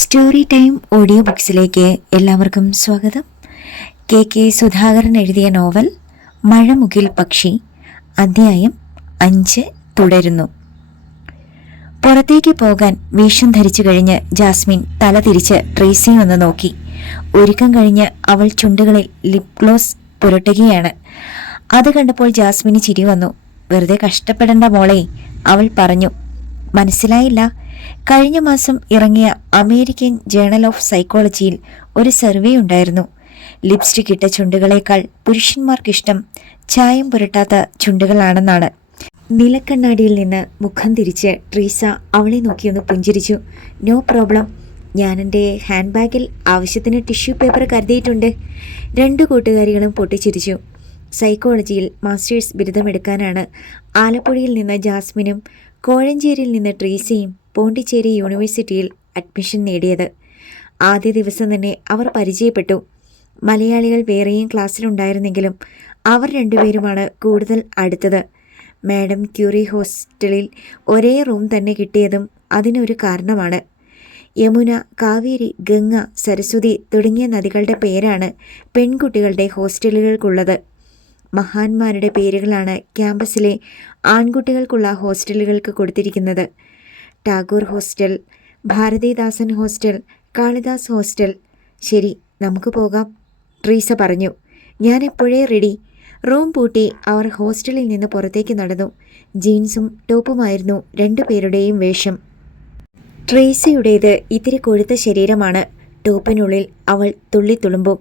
Story time audio ബുക്സിലേക്ക് എല്ലാവർക്കും സ്വാഗതം. K Sudhakaran എഴുതിയ നോവൽ മഴമുകിൽ പക്ഷി അധ്യായം 5 തുടരുന്നു. പുറത്തേക്ക് പോകാൻ വേഷം ധരിച്ചു കഴിഞ്ഞ് ജാസ്മിൻ തല തിരിച്ച് ട്രേസിയെ ഒന്ന് നോക്കി. ഒരുക്കം കഴിഞ്ഞ് അവൾ ചുണ്ടുകളിൽ ലിപ് ഗ്ലോസ് പുരട്ടുകയാണ്. അത് കണ്ടപ്പോൾ ജാസ്മിന് ചിരി വന്നു. വെറുതെ കഷ്ടപ്പെടേണ്ട മോളെ, അവൾ പറഞ്ഞു. മനസ്സിലായില്ല. കഴിഞ്ഞ മാസം ഇറങ്ങിയ അമേരിക്കൻ ജേണൽ ഓഫ് സൈക്കോളജിയിൽ ഒരു സർവേ ഉണ്ടായിരുന്നു. ലിപ്സ്റ്റിക് ഇട്ട ചുണ്ടുകളേക്കാൾ പുരുഷന്മാർക്കിഷ്ടം ചായം പുരട്ടാത്ത ചുണ്ടുകളാണെന്നാണ്. നിലക്കണ്ണാടിയിൽ നിന്ന് മുഖം തിരിച്ച് ട്രീസ അവളെ നോക്കിയൊന്ന് പുഞ്ചിരിച്ചു. നോ പ്രോബ്ലം, ഞാനെൻ്റെ ഹാൻഡ് ബാഗിൽ ആവശ്യത്തിന് ടിഷ്യൂ പേപ്പർ കരുതിയിട്ടുണ്ട്. 2 കൂട്ടുകാരികളും പൊട്ടിച്ചിരിച്ചു. സൈക്കോളജിയിൽ മാസ്റ്റേഴ്സ് ബിരുദമെടുക്കാനാണ് ആലപ്പുഴയിൽ നിന്ന് ജാസ്മിനും കോഴഞ്ചേരിയിൽ നിന്ന് ട്രീസയും പോണ്ടിച്ചേരി യൂണിവേഴ്സിറ്റിയിൽ അഡ്മിഷൻ നേടിയത്. ആദ്യ ദിവസം തന്നെ അവർ പരിചയപ്പെട്ടു. മലയാളികൾ വേറെയും ക്ലാസ്സിലുണ്ടായിരുന്നെങ്കിലും അവർ രണ്ടുപേരുമാണ് കൂടുതൽ അടുത്തത്. മാഡം ക്യൂറി ഹോസ്റ്റലിൽ ഒരേ റൂം തന്നെ കിട്ടിയതും അതിനൊരു കാരണമാണ്. യമുന, കാവേരി, ഗംഗ, സരസ്വതി തുടങ്ങിയ നദികളുടെ പേരാണ് പെൺകുട്ടികളുടെ ഹോസ്റ്റലുകൾക്കുള്ളത്. മഹാന്മാരുടെ പേരുകളാണ് ക്യാമ്പസിലെ ആൺകുട്ടികൾക്കുള്ള ഹോസ്റ്റലുകൾക്ക് കൊടുത്തിരിക്കുന്നത്. Tagore hostel, Bharathidasan hostel, Kalidas hostel. ശരി, നമുക്ക് പോകാം, ട്രീസ പറഞ്ഞു. ഞാൻ എപ്പോഴേ റെഡി. റൂം പൂട്ടി അവർ ഹോസ്റ്റലിൽ നിന്ന് പുറത്തേക്ക് നടന്നു. ജീൻസും ടോപ്പുമായിരുന്നു 2 പേരുടെയും വേഷം. ട്രീസയുടേത് ഇത്തിരി കൊഴുത്ത ശരീരമാണ്. ടോപ്പിനുള്ളിൽ അവൾ തുള്ളിത്തുളുമ്പും.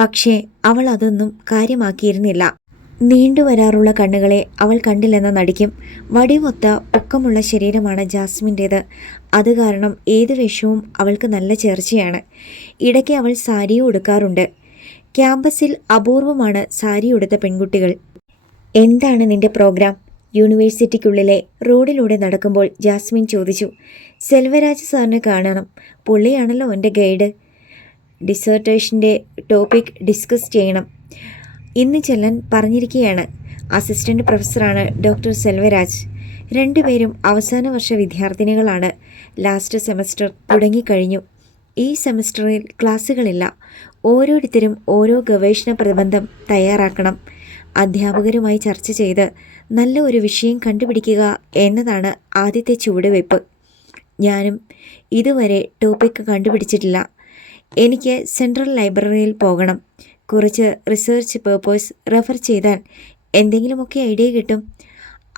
പക്ഷേ അവൾ അതൊന്നും കാര്യമാക്കിയിരുന്നില്ല. നീണ്ടുവരാറുള്ള കണ്ണുകളെ അവൾ കണ്ടില്ലെന്ന് നടിക്കും. വടിവൊത്ത പൊക്കമുള്ള ശരീരമാണ് ജാസ്മിൻ്റേത്. അത് കാരണം ഏത് വേഷവും അവൾക്ക് നല്ല ചേർച്ചയാണ്. ഇടയ്ക്ക് അവൾ സാരിയും ഉടുക്കാറുണ്ട്. ക്യാമ്പസിൽ അപൂർവമാണ് സാരി ഉടുത്ത പെൺകുട്ടികൾ. എന്താണ് നിന്റെ പ്രോഗ്രാം? യൂണിവേഴ്സിറ്റിക്കുള്ളിലെ റോഡിലൂടെ നടക്കുമ്പോൾ ജാസ്മിൻ ചോദിച്ചു. സെൽവരാജ് സാറിനെ കാണണം. പുള്ളിയാണല്ലോ എൻ്റെ ഗൈഡ്. ഡിസേർട്ടേഷൻ്റെ ടോപ്പിക് ഡിസ്കസ് ചെയ്യണം. ഇന്ന് ചെല്ലാൻ പറഞ്ഞിരിക്കുകയാണ്. അസിസ്റ്റൻ്റ് പ്രൊഫസറാണ് ഡോക്ടർ സെൽവരാജ്. 2 പേരും അവസാന വർഷ വിദ്യാർത്ഥിനികളാണ്. ലാസ്റ്റ് സെമസ്റ്റർ തുടങ്ങിക്കഴിഞ്ഞു. ഈ സെമസ്റ്ററിൽ ക്ലാസ്സുകളില്ല. ഓരോരുത്തരും ഓരോ ഗവേഷണ പ്രബന്ധം തയ്യാറാക്കണം. അധ്യാപകരുമായി ചർച്ച ചെയ്ത് നല്ല ഒരു വിഷയം കണ്ടുപിടിക്കുക എന്നതാണ് ആദ്യത്തെ ചുവടുവയ്പ്. ഞാനും ഇതുവരെ ടോപ്പിക് കണ്ടുപിടിച്ചിട്ടില്ല. എനിക്ക് സെൻട്രൽ ലൈബ്രറിയിൽ പോകണം. കുറച്ച് റിസർച്ച് പേപ്പേഴ്സ് റെഫർ ചെയ്താൽ എന്തെങ്കിലുമൊക്കെ ഐഡിയ കിട്ടും.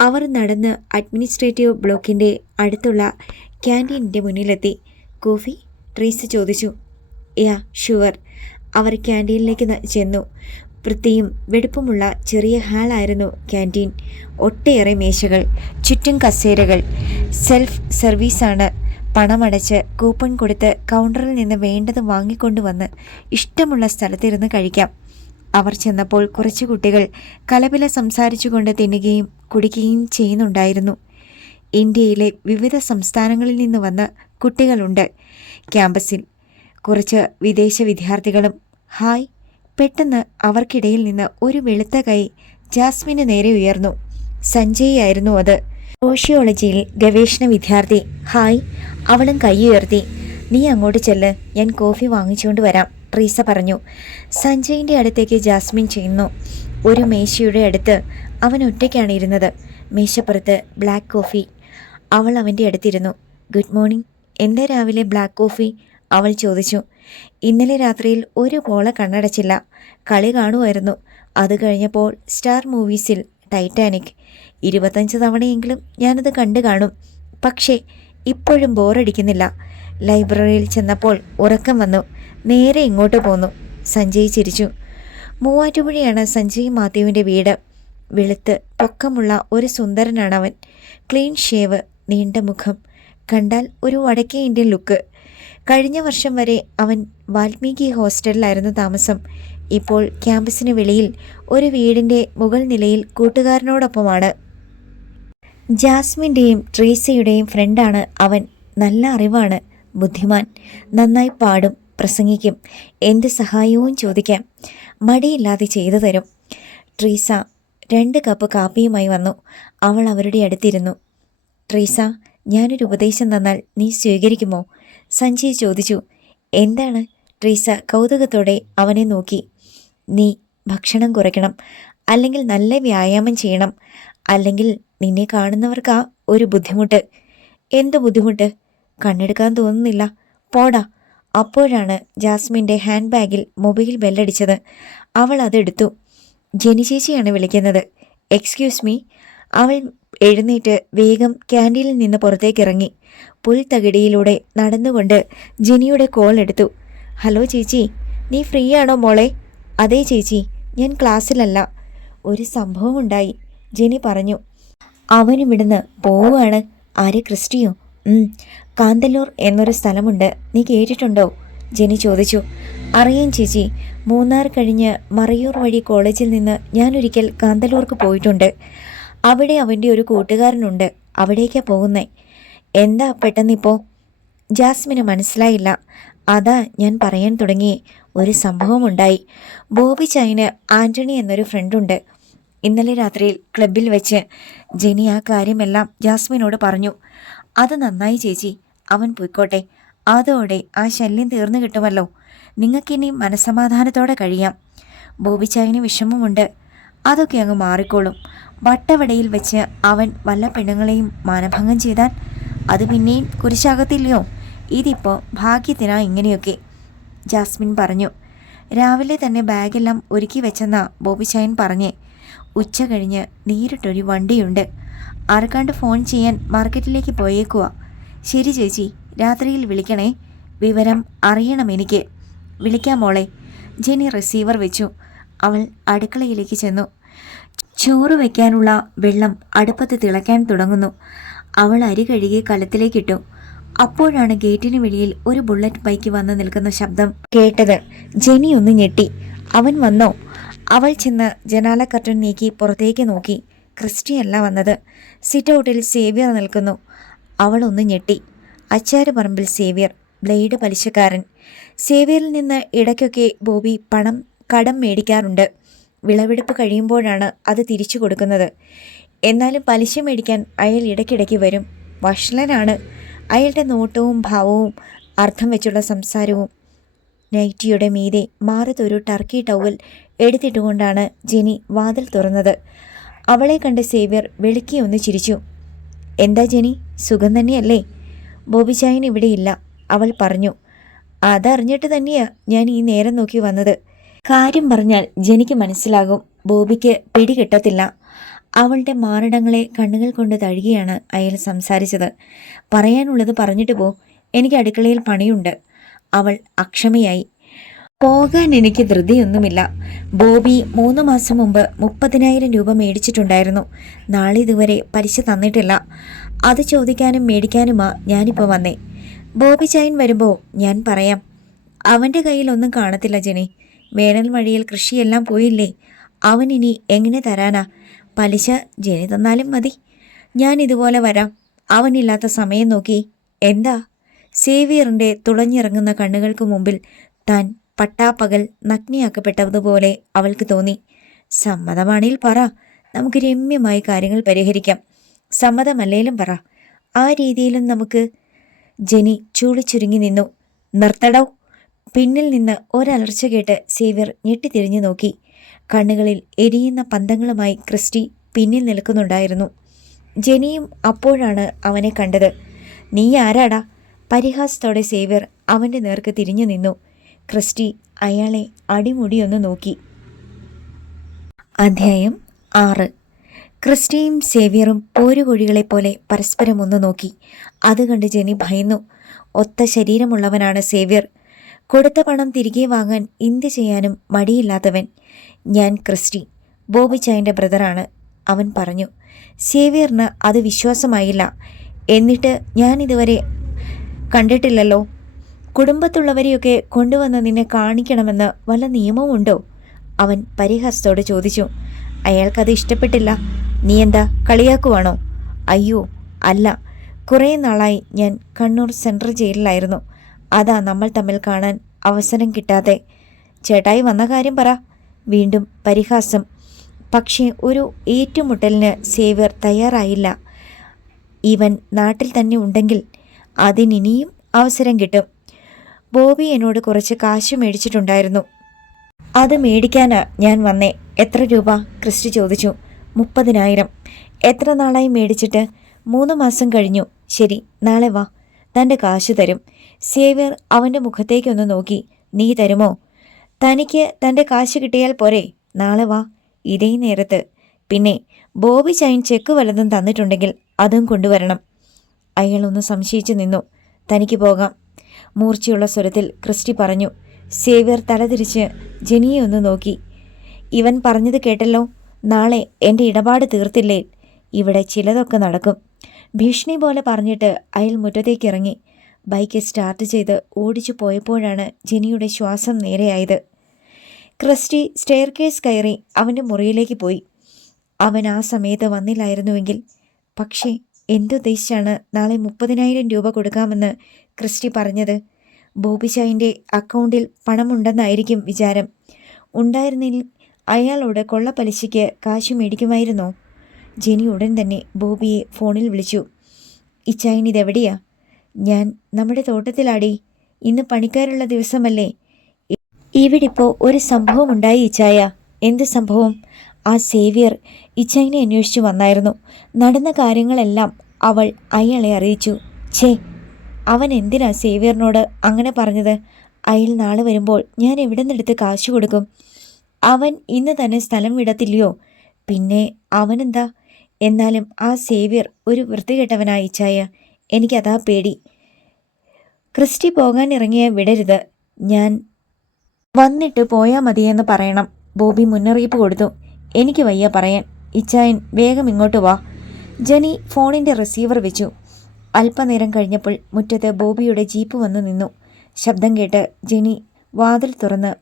അവർ നടന്ന് അഡ്മിനിസ്ട്രേറ്റീവ് ബ്ലോക്കിൻ്റെ അടുത്തുള്ള ക്യാൻറ്റീനിൻ്റെ മുന്നിലെത്തി. കോഫി? ട്രീസ ചോദിച്ചു. Yeah sure. അവർ ക്യാൻറ്റീനിലേക്ക് ചെന്നു. വൃത്തിയും വെടുപ്പുമുള്ള ചെറിയ ഹാളായിരുന്നു ക്യാൻറ്റീൻ. ഒട്ടേറെ മേശകൾ, ചുറ്റും കസേരകൾ. സെൽഫ് സർവീസാണ്. പണമടച്ച് കൂപ്പൺ കൊടുത്ത് കൗണ്ടറിൽ നിന്ന് വേണ്ടത് വാങ്ങിക്കൊണ്ടുവന്ന് ഇഷ്ടമുള്ള സ്ഥലത്തിരുന്ന് കഴിക്കാം. അവർ ചെന്നപ്പോൾ കുറച്ച് കുട്ടികൾ കലപില സംസാരിച്ചുകൊണ്ട് തിന്നുകയും കുടിക്കുകയും ചെയ്യുന്നുണ്ടായിരുന്നു. ഇന്ത്യയിലെ വിവിധ സംസ്ഥാനങ്ങളിൽ നിന്ന് വന്ന കുട്ടികളുണ്ട് ക്യാമ്പസിൽ. കുറച്ച് വിദേശ വിദ്യാർത്ഥികളും. ഹായ്! പെട്ടെന്ന് അവർക്കിടയിൽ നിന്ന് ഒരു വെളുത്ത കൈ ജാസ്മിന് നേരെ ഉയർന്നു. സഞ്ജയ് ആയിരുന്നു അത്. സോഷ്യോളജിയിൽ ഗവേഷണ വിദ്യാർത്ഥി. ഹായ്! അവളും കൈ ഉയർത്തി. നീ അങ്ങോട്ട് ചെല്ല്, ഞാൻ കോഫി വാങ്ങിച്ചുകൊണ്ട് വരാം, ട്രീസ പറഞ്ഞു. സഞ്ജയിൻ്റെ അടുത്തേക്ക് ജാസ്മിൻ ചെന്നു. ഒരു മേശയുടെ അടുത്ത് അവൻ ഒറ്റയ്ക്കാണ് ഇരുന്നത്. മേശപ്പുറത്ത് ബ്ലാക്ക് കോഫി. അവൾ അവൻ്റെ അടുത്തിരുന്നു. Good morning. എന്താ രാവിലെ ബ്ലാക്ക് കോഫി? അവൾ ചോദിച്ചു. ഇന്നലെ രാത്രിയിൽ ഒരു പോള കണ്ണടച്ചില്ല. കളി കാണുമായിരുന്നു. അത് കഴിഞ്ഞപ്പോൾ സ്റ്റാർ മൂവീസിൽ ടൈറ്റാനിക്. 25 തവണയെങ്കിലും ഞാനത് കണ്ടു കാണും. പക്ഷേ ഇപ്പോഴും ബോറടിക്കുന്നില്ല. ലൈബ്രറിയിൽ ചെന്നപ്പോൾ ഉറക്കം വന്നു. നേരെ ഇങ്ങോട്ട് പോന്നു. സഞ്ജയ് ചിരിച്ചു. മൂവാറ്റുപുഴയാണ് സഞ്ജയ് മാത്യുവിൻ്റെ വീട്. വെളുത്ത് പൊക്കമുള്ള ഒരു സുന്ദരനാണവൻ. ക്ലീൻ ഷേവ്, നീണ്ട മുഖം, കണ്ടാൽ ഒരു വടക്കേ ഇന്ത്യൻ ലുക്ക്. കഴിഞ്ഞ വർഷം വരെ അവൻ വാൽമീകി ഹോസ്റ്റലിലായിരുന്നു താമസം. ഇപ്പോൾ ക്യാമ്പസിന് വെളിയിൽ ഒരു വീടിൻ്റെ മുകൾ നിലയിൽ കൂട്ടുകാരനോടൊപ്പമാണ്. ജാസ്മിൻ്റെയും ട്രീസയുടെയും ഫ്രണ്ടാണ് അവൻ. നല്ല അറിവാണ്, ബുദ്ധിമാൻ, നന്നായി പാടും, പ്രസംഗിക്കും, എന്ത് സഹായവും ചോദിക്കാം, മടിയില്ലാതെ ചെയ്തു തരും. ട്രീസ 2 കപ്പ് കാപ്പിയുമായി വന്നു. അവൾ അവരുടെ അടുത്തിരുന്നു. ട്രീസ, ഞാനൊരു ഉപദേശം തന്നാൽ നീ സ്വീകരിക്കുമോ? സഞ്ജയ് ചോദിച്ചു. എന്താണ്? ട്രീസ കൗതുകത്തോടെ അവനെ നോക്കി. നീ ഭക്ഷണം കുറയ്ക്കണം, അല്ലെങ്കിൽ നല്ല വ്യായാമം ചെയ്യണം, അല്ലെങ്കിൽ നിന്നെ കാണുന്നവർക്കാ ഒരു ബുദ്ധിമുട്ട്. എന്ത് ബുദ്ധിമുട്ട്? കണ്ണെടുക്കാൻ തോന്നുന്നില്ല, പോടാ. അപ്പോഴാണ് ജാസ്മിൻ്റെ ഹാൻഡ് ബാഗിൽ മൊബൈൽ ബെല്ലടിച്ചത്. അവൾ അതെടുത്തു. ജെനി ചേച്ചിയാണ് വിളിക്കുന്നത്. Excuse me. അവൾ എഴുന്നേറ്റ് വേഗം ക്യാൻറ്റീനിൽ നിന്ന് പുറത്തേക്കിറങ്ങി. പുൽത്തകിടിയിലൂടെ നടന്നുകൊണ്ട് ജെനിയുടെ കോൾ എടുത്തു. ഹലോ ചേച്ചി, നീ ഫ്രീ ആണോ മോളെ? അതെ ചേച്ചി, ഞാൻ ക്ലാസ്സിലല്ല. ഒരു സംഭവം ഉണ്ടായി, ജെനി പറഞ്ഞു. അവനിവിടുന്ന് പോവുകയാണ്. ആര്? ക്രിസ്റ്റിയോ? കാന്തല്ലൂർ എന്നൊരു സ്ഥലമുണ്ട്, നീ കേട്ടിട്ടുണ്ടോ? ജെനി ചോദിച്ചു. അറിയാം ചേച്ചി, മൂന്നാർ കഴിഞ്ഞ് മറയൂർ വഴി കോളേജിൽ നിന്ന് ഞാനൊരിക്കൽ കാന്തല്ലൂർക്ക് പോയിട്ടുണ്ട്. അവിടെ അവൻ്റെ ഒരു കൂട്ടുകാരനുണ്ട്, അവിടേക്കാണ് പോകുന്നേ. എന്താ പെട്ടെന്നിപ്പോൾ? ജാസ്മിന് മനസ്സിലായില്ല. അതാ ഞാൻ പറയാൻ തുടങ്ങി. ഒരു സംഭവമുണ്ടായി. ബോബി ചായന് ആൻ്റണി എന്നൊരു ഫ്രണ്ടുണ്ട്. ഇന്നലെ രാത്രിയിൽ ക്ലബിൽ വെച്ച് ജെനി ആ കാര്യമെല്ലാം ജാസ്മിനോട് പറഞ്ഞു. അത് നന്നായി ചേച്ചി, അവൻ പോയിക്കോട്ടെ. അതോടെ ആ ശല്യം തീർന്നു കിട്ടുമല്ലോ. നിങ്ങൾക്കിനി മനസ്സമാധാനത്തോടെ കഴിയാം. ബോബി ചായന് വിഷമമുണ്ട്, അതൊക്കെ അങ്ങ് മാറിക്കോളും. വട്ടവടയിൽ വെച്ച് അവൻ വല്ല പെണ്ണുങ്ങളെയും മാനഭംഗം ചെയ്താൽ അത് പിന്നെയും കുരിശാകത്തില്ലയോ? ഇതിപ്പോൾ ഭാഗ്യത്തിനാ ഇങ്ങനെയൊക്കെ, ജാസ്മിൻ പറഞ്ഞു. രാവിലെ തന്നെ ബാഗെല്ലാം ഒരുക്കി വെച്ചെന്നാ ബോബി ചായൻ പറഞ്ഞേ. ഉച്ച കഴിഞ്ഞ് നേരിട്ടൊരു വണ്ടിയുണ്ട്. ആർക്കാണ്ട് ഫോൺ ചെയ്യാൻ മാർക്കറ്റിലേക്ക് പോയേക്കുവാ. ശരി ചേച്ചി, രാത്രിയിൽ വിളിക്കണേ. വിവരം അറിയണം എനിക്ക്. വിളിക്കാം മോളെ. ജെനി റിസീവർ വെച്ചു. അവൾ അടുക്കളയിലേക്ക് ചെന്നു. ചോറ് വയ്ക്കാനുള്ള വെള്ളം അടുപ്പത്ത് തിളയ്ക്കാൻ തുടങ്ങുന്നു. അവൾ അരി കഴുകി കലത്തിലേക്കിട്ടു. അപ്പോഴാണ് ഗേറ്റിന് വെളിയിൽ ഒരു ബുള്ളറ്റ് ബൈക്ക് വന്ന് നിൽക്കുന്ന ശബ്ദം കേട്ടത്. ജെനി ഒന്ന് ഞെട്ടി. അവൻ വന്നോ? അവൾ ചെന്ന് ജനാല കർട്ടൻ നീക്കി പുറത്തേക്ക് നോക്കി. ക്രിസ്റ്റിയല്ല വന്നത്. സിറ്റ് ഔട്ടിൽ സേവ്യർ നിൽക്കുന്നു. അവൾ ഒന്ന് ഞെട്ടി. Acharuparambil Xavier, blade പലിശക്കാരൻ. സേവ്യറിൽ നിന്ന് ഇടയ്ക്കൊക്കെ ബോബി പണം കടം മേടിക്കാറുണ്ട്. വിളവെടുപ്പ് കഴിയുമ്പോഴാണ് അത് തിരിച്ചു കൊടുക്കുന്നത്. എന്നാലും പലിശ മേടിക്കാൻ അയാൾ ഇടയ്ക്കിടയ്ക്ക് വരും. വഷളനാണ്. അയാളുടെ നോട്ടവും ഭാവവും അർത്ഥം വെച്ചുള്ള സംസാരവും. നൈറ്റിയുടെ മീതെ മാറത്തൊരു ടർക്കി ടവൽ എടുത്തിട്ടുകൊണ്ടാണ് ജെനി വാതിൽ തുറന്നത്. അവളെ കണ്ട് സേവ്യർ വെളുക്കി ഒന്ന് ചിരിച്ചു. എന്താ ജെനി, സുഖം തന്നെയല്ലേ? ബോബി ചായൻ ഇവിടെയില്ല, അവൾ പറഞ്ഞു. അതറിഞ്ഞിട്ട് തന്നെയാ ഞാൻ ഈ നേരം നോക്കി വന്നത്. കാര്യം പറഞ്ഞാൽ ജെനിക്ക് മനസ്സിലാകും. ബോബിക്ക് പിടികിട്ടത്തില്ല. അവളുടെ മാറിടങ്ങളെ കണ്ണുകൾ കൊണ്ട് തഴുകിയാണ് അയാൾ സംസാരിച്ചത്. പറയാനുള്ളത് പറഞ്ഞിട്ട് പോ, എനിക്ക് അടുക്കളയിൽ പണിയുണ്ട്. അവൾ അക്ഷമയായി. പോകാൻ എനിക്ക് ധൃതിയൊന്നുമില്ല. ബോബി 3 മാസം മുമ്പ് 30,000 രൂപ മേടിച്ചിട്ടുണ്ടായിരുന്നു. നാളെ ഇതുവരെ പലിശ തന്നിട്ടില്ല. അത് ചോദിക്കാനും മേടിക്കാനുമാ ഞാനിപ്പോൾ വന്നേ. ബോബി ചായൻ വരുമ്പോൾ ഞാൻ പറയാം. അവൻ്റെ കയ്യിലൊന്നും കാണത്തില്ല ജെനി. വേനൽ മഴയിൽ കൃഷിയെല്ലാം പോയില്ലേ. അവൻ ഇനി എങ്ങനെ തരാനാ? പലിശ ജെനി തന്നാലും മതി. ഞാൻ ഇതുപോലെ വരാം. അവനില്ലാത്ത സമയം നോക്കി. എന്താ? സേവിയറിൻ്റെ തുളഞ്ഞിറങ്ങുന്ന കണ്ണുകൾക്ക് മുമ്പിൽ താൻ പട്ടാപ്പകൽ നഗ്നിയാക്കപ്പെട്ടതുപോലെ അവൾക്ക് തോന്നി. സമ്മതമാണേൽ പറ, നമുക്ക് രമ്യമായി കാര്യങ്ങൾ പരിഹരിക്കാം. സമ്മതമല്ലേലും പറ, ആ രീതിയിലും നമുക്ക്. ജെനി ചൂളിച്ചുരുങ്ങി നിന്നു. നിർത്തടോ. പിന്നിൽ നിന്ന് ഒരലർച്ച കേട്ട് സേവ്യർ ഞെട്ടിത്തിരിഞ്ഞു നോക്കി. കണ്ണുകളിൽ എരിയുന്ന പന്തങ്ങളുമായി ക്രിസ്റ്റി പിന്നിൽ നിൽക്കുന്നുണ്ടായിരുന്നു. ജെനിയും അപ്പോഴാണ് അവനെ കണ്ടത്. നീ ആരാടാ? പരിഹാസത്തോടെ സേവ്യർ അവൻ്റെ നേർക്ക് തിരിഞ്ഞു നിന്നു. ക്രിസ്റ്റി അയാളെ അടിമുടിയൊന്ന് നോക്കി. അധ്യായം 6. ക്രിസ്റ്റിയും സേവ്യറും പോരുകോഴികളെപ്പോലെ പരസ്പരം ഒന്ന് നോക്കി. അത് കണ്ട് ജെനി ഭയന്നു. ഒത്ത ശരീരമുള്ളവനാണ് സേവ്യർ. കൊടുത്ത പണം തിരികെ വാങ്ങാൻ എന്ത് ചെയ്യാനും മടിയില്ലാത്തവൻ. ഞാൻ ക്രിസ്റ്റി, ബോബി ചായൻ്റെ ബ്രദറാണ്, അവൻ പറഞ്ഞു. സേവ്യറിന് അത് വിശ്വാസമായില്ല. എന്നിട്ട് ഞാനിതുവരെ കണ്ടിട്ടില്ലല്ലോ. കുടുംബത്തുള്ളവരെയൊക്കെ കൊണ്ടുവന്ന് നിന്നെ കാണിക്കണമെന്ന് വല്ല നിയമമുണ്ടോ? അവൻ പരിഹാസത്തോടെ ചോദിച്ചു. അയാൾക്കത് ഇഷ്ടപ്പെട്ടില്ല. നീ എന്താ കളിയാക്കുവാണോ? അയ്യോ അല്ല, കുറേ നാളായി ഞാൻ കണ്ണൂർ സെൻട്രൽ ജയിലിലായിരുന്നു. അതാ നമ്മൾ തമ്മിൽ കാണാൻ അവസരം കിട്ടാതെ. ചേട്ടായി വന്ന കാര്യം പറ. വീണ്ടും പരിഹാസം. പക്ഷേ ഒരു ഏറ്റുമുട്ടലിന് സേവ്യർ തയ്യാറായില്ല. ഇവൻ നാട്ടിൽ തന്നെ ഉണ്ടെങ്കിൽ അതിനിനിയും അവസരം കിട്ടും. ബോബി എന്നോട് കുറച്ച് കാശ് മേടിച്ചിട്ടുണ്ടായിരുന്നു. അത് മേടിക്കാനാ ഞാൻ വന്നേ. എത്ര രൂപ? ക്രിസ്റ്റി ചോദിച്ചു. 30,000. എത്ര നാളായി മേടിച്ചിട്ട്? 3 മാസം കഴിഞ്ഞു. ശരി, നാളെ വാ, തൻ്റെ കാശ് തരും. സേവ്യർ അവൻ്റെ മുഖത്തേക്കൊന്ന് നോക്കി. നീ തരുമോ? തനിക്ക് തൻ്റെ കാശ് കിട്ടിയാൽ പോരെ. നാളെ വാ, ഇതേ നേരത്ത്. പിന്നെ ബോബി ചൈൻ ചെക്ക് വല്ലതും തന്നിട്ടുണ്ടെങ്കിൽ അതും കൊണ്ടുവരണം. അയാൾ ഒന്ന് സംശയിച്ചു നിന്നു. തനിക്ക് പോകാം, മൂർച്ചയുള്ള സ്വരത്തിൽ ക്രിസ്റ്റി പറഞ്ഞു. സേവ്യർ തലതിരിച്ച് ജെനിയെ ഒന്ന് നോക്കി. ഇവൻ പറഞ്ഞത് കേട്ടല്ലോ. നാളെ എൻ്റെ ഇടപാട് തീർത്തില്ലേ ഇവിടെ ചിലതൊക്കെ നടക്കും. ഭീഷണി പോലെ പറഞ്ഞിട്ട് അയാൾ മുറ്റത്തേക്ക് ഇറങ്ങി. ബൈക്ക് സ്റ്റാർട്ട് ചെയ്ത് ഓടിച്ചു പോയപ്പോഴാണ് ജെനിയുടെ ശ്വാസം നേരെയായത്. ക്രിസ്റ്റി സ്റ്റെയർകേസ് കയറി അവൻ്റെ മുറിയിലേക്ക് പോയി. അവൻ ആ സമയത്ത് വന്നില്ലായിരുന്നുവെങ്കിൽ. പക്ഷേ എന്തുദ്ദേശിച്ചാണ് നാളെ 30,000 രൂപ കൊടുക്കാമെന്ന് ക്രിസ്റ്റി പറഞ്ഞത്? ബോബി ചായൻ്റെ അക്കൗണ്ടിൽ പണമുണ്ടെന്നായിരിക്കും വിചാരം. ഉണ്ടായിരുന്നെങ്കിൽ അയാളോട് കൊള്ളപ്പലിശയ്ക്ക് കാശ് മേടിക്കുമായിരുന്നോ? ജെനി ഉടൻ തന്നെ ബോബിയെ ഫോണിൽ വിളിച്ചു. ഇച്ചായൻ ഇതെവിടെയാ? ഞാൻ നമ്മുടെ തോട്ടത്തിലാടി. ഇന്ന് പണിക്കാരുള്ള ദിവസമല്ലേ? ഇവിടിപ്പോൾ ഒരു സംഭവം ഉണ്ടായി ഇച്ചായ. എന്ത് സംഭവം? ആ സേവ്യർ ഇച്ചായനെ അന്വേഷിച്ചു വന്നായിരുന്നു. നടന്ന കാര്യങ്ങളെല്ലാം അവൾ അയാളെ അറിയിച്ചു. ഛേ, അവൻ എന്തിനാ സേവ്യറിനോട് അങ്ങനെ പറഞ്ഞത്? അയാൾ നാളെ വരുമ്പോൾ ഞാൻ എവിടെ നിന്നെടുത്ത് കാശ് കൊടുക്കും? അവൻ ഇന്ന് തന്നെ സ്ഥലം വിടത്തില്ലയോ? പിന്നെ അവനെന്താ? എന്നാലും ആ സേവ്യർ ഒരു വൃത്തികെട്ടവനായി ഇച്ചായ. എനിക്കതാ പേടി. ക്രിസ്റ്റി പോകാൻ ഇറങ്ങിയ വിടരുത്. ഞാൻ വന്നിട്ട് പോയാൽ മതിയെന്ന് പറയണം. ബോബി മുന്നറിയിപ്പ് കൊടുത്തു. എനിക്ക് വയ്യ പറയാൻ. ഇച്ചായൻ വേഗം ഇങ്ങോട്ട് വാ. ജെനി ഫോണിൻ്റെ റിസീവർ വെച്ചു. അല്പനേരം കഴിഞ്ഞപ്പോൾ മുറ്റത്ത് ബോബിയുടെ ജീപ്പ് വന്നു നിന്നു. ശബ്ദം കേട്ട് ജെനി വാതിൽ തുറന്ന്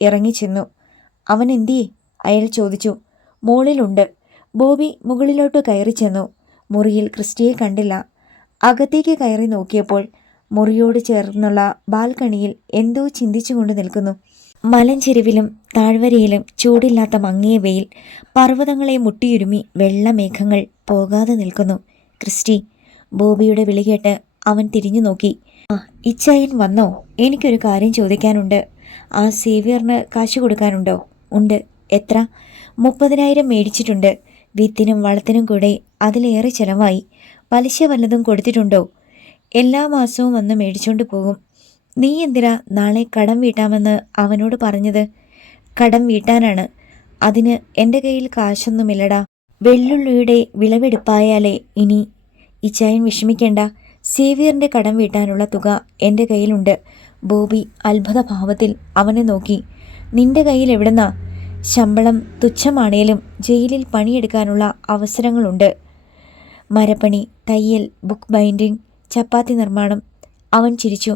ഇറങ്ങിച്ചെന്നു. അവൻ എന്തിയേ? അയാൾ ചോദിച്ചു. മുകളിലുണ്ട്. ബോബി മുകളിലോട്ട് കയറി ചെന്നു. മുറിയിൽ ക്രിസ്റ്റിയെ കണ്ടില്ല. അകത്തേക്ക് കയറി നോക്കിയപ്പോൾ മുറിയോട് ചേർന്നുള്ള ബാൽക്കണിയിൽ എന്തോ ചിന്തിച്ചുകൊണ്ട് നിൽക്കുന്നു. മലഞ്ചെരുവിലും താഴ്വരയിലും ചൂടില്ലാത്ത മങ്ങിയ വെയിൽ. പർവ്വതങ്ങളെ മുട്ടിയുരുമി വെള്ളമേഘങ്ങൾ പോകാതെ നിൽക്കുന്നു. ക്രിസ്റ്റി. ബോബിയുടെ വിളി കേട്ട് അവൻ തിരിഞ്ഞു നോക്കി. ആ, ഇച്ചായൻ വന്നോ? എനിക്കൊരു കാര്യം ചോദിക്കാനുണ്ട്. ആ സേവ്യറിന് കാശ് കൊടുക്കാനുണ്ടോ? ഉണ്ട്. എത്ര? 30,000 മേടിച്ചിട്ടുണ്ട്. വിത്തിനും വളത്തിനും കൂടെ അതിലേറെ ചിലവായി. പലിശ വല്ലതും കൊടുത്തിട്ടുണ്ടോ? എല്ലാ മാസവും വന്ന് മേടിച്ചുകൊണ്ട് പോകും. നീ എന്തിനാ നാളെ കടം വീട്ടാമെന്ന് അവനോട് പറഞ്ഞത്? കടം വീട്ടാനാണ്. അതിന് എൻ്റെ കയ്യിൽ കാശൊന്നുമില്ലടാ. വെള്ളുള്ളിയുടെ വിളവെടുപ്പായാലേ ഇനി. ഇച്ചായൻ വിഷമിക്കേണ്ട. സേവ്യറിൻ്റെ കടം വീട്ടാനുള്ള തുക എൻ്റെ കയ്യിലുണ്ട്. ബോബി അത്ഭുതഭാവത്തിൽ അവനെ നോക്കി. നിന്റെ കയ്യിൽ എവിടുന്നാ? ശമ്പളം തുച്ഛമാണേലും ജയിലിൽ പണിയെടുക്കാനുള്ള അവസരങ്ങളുണ്ട്. മരപ്പണി, തയ്യൽ, ബുക്ക് ബൈൻഡിങ്, ചപ്പാത്തി നിർമ്മാണം. അവൻ ചിരിച്ചു.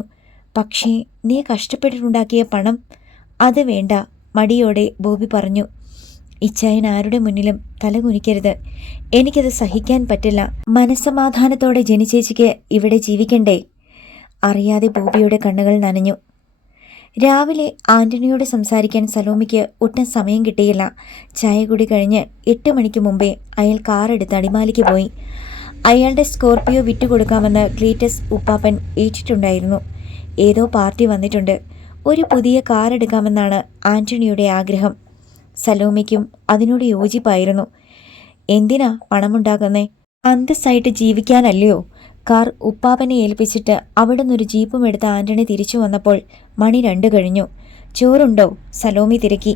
പക്ഷേ നീ കഷ്ടപ്പെട്ടിട്ടുണ്ടാക്കിയ പണം? അത് വേണ്ട, മടിയോടെ ബോബി പറഞ്ഞു. ഇച്ചായൻ ആരുടെ മുന്നിലും തലകുനിക്കരുത്. എനിക്കത് സഹിക്കാൻ പറ്റില്ല. മനസ്സമാധാനത്തോടെ ജനിച്ചേച്ചിക്ക് ഇവിടെ ജീവിക്കണ്ടേ? അറിയാതെ ബോബിയുടെ കണ്ണുകൾ നനഞ്ഞു. രാവിലെ ആൻ്റണിയോട് സംസാരിക്കാൻ സലോമിക്ക് ഒട്ടും സമയം കിട്ടിയില്ല. ചായ കൂടി കഴിഞ്ഞ് 8 മണിക്ക് മുമ്പേ അയാൾ കാറെടുത്ത് അടിമാലിക്ക് പോയി. അയാളുടെ സ്കോർപിയോ വിറ്റുകൊടുക്കാമെന്ന് ക്ലീറ്റസ് ഉപ്പാപ്പൻ ഏറ്റിട്ടുണ്ടായിരുന്നു. ഏതോ പാർട്ടി വന്നിട്ടുണ്ട്. ഒരു പുതിയ കാർ എടുക്കാമെന്നാണ് ആൻ്റണിയുടെ ആഗ്രഹം. സലോമിക്കും അതിനോട് യോജിപ്പായിരുന്നു. എന്തിനാ പണമുണ്ടാക്കുന്നേ? അന്തസ്സായിട്ട് ജീവിക്കാനല്ലയോ? കാർ ഉപ്പാപ്പനെ ഏൽപ്പിച്ചിട്ട് അവിടെ നിന്നൊരു ജീപ്പും എടുത്ത് ആൻ്റണി തിരിച്ചു വന്നപ്പോൾ മണി 2 കഴിഞ്ഞു. ചോറുണ്ടോ? സലോമി തിരക്കി.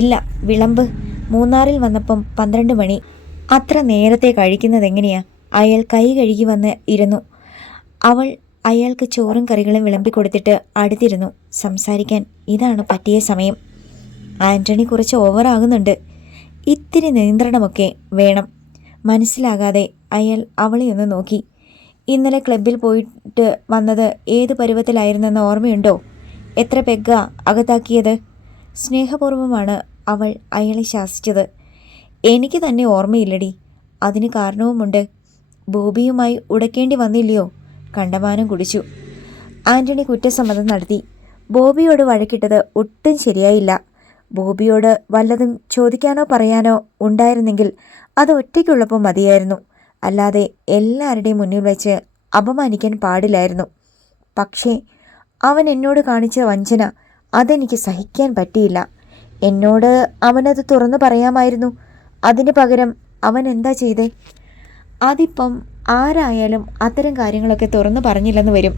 ഇല്ല, വിളമ്പ്. മൂന്നാറിൽ വന്നപ്പം 12 മണി. അത്ര നേരത്തെ കഴിക്കുന്നതെങ്ങനെയാ? അയാൾ കൈ കഴുകി വന്ന് ഇരുന്നു. അവൾ അയാൾക്ക് ചോറും കറികളും വിളമ്പിക്കൊടുത്തിട്ട് അടുത്തിരുന്നു. സംസാരിക്കാൻ ഇതാണ് പറ്റിയ സമയം. ആൻ്റണി കുറച്ച് ഓവറാകുന്നുണ്ട്. ഇത്തിരി നിയന്ത്രണമൊക്കെ വേണം. മനസ്സിലാകാതെ അയാൾ അവളെ ഒന്ന് നോക്കി. ഇന്നലെ ക്ലബിൽ പോയിട്ട് വന്നത് ഏത് പരുവത്തിലായിരുന്നെന്ന് ഓർമ്മയുണ്ടോ? എത്ര പെഗ്ഗാ അകത്താക്കിയത്? സ്നേഹപൂർവ്വമാണ് അവൾ അയാളെ ശാസിച്ചത്. എനിക്ക് തന്നെ ഓർമ്മയില്ലടി. അതിന് കാരണവുമുണ്ട്. ബോബിയുമായി ഉടക്കേണ്ടി വന്നില്ലയോ? കണ്ടമാനം കുടിച്ചു. ആൻ്റണി കുറ്റസമ്മതം നടത്തി. ബോബിയോട് വഴക്കിട്ടത് ഒട്ടും ശരിയായില്ല. ബോബിയോട് വല്ലതും ചോദിക്കാനോ പറയാനോ ഉണ്ടായിരുന്നെങ്കിൽ അത് ഒറ്റയ്ക്കുള്ളപ്പോൾ മതിയായിരുന്നു. അല്ലാതെ എല്ലാവരുടെയും മുന്നിൽ വെച്ച് അപമാനിക്കാൻ പാടില്ലായിരുന്നു. പക്ഷേ അവൻ എന്നോട് കാണിച്ച വഞ്ചന അതെനിക്ക് സഹിക്കാൻ പറ്റിയില്ല. എന്നോട് അവനത് തുറന്നു പറയാമായിരുന്നു. അതിന് പകരം അവൻ എന്താ ചെയ്തേ? അതിപ്പം ആരായാലും അത്തരം കാര്യങ്ങളൊക്കെ തുറന്നു പറഞ്ഞില്ലെന്ന് വരും.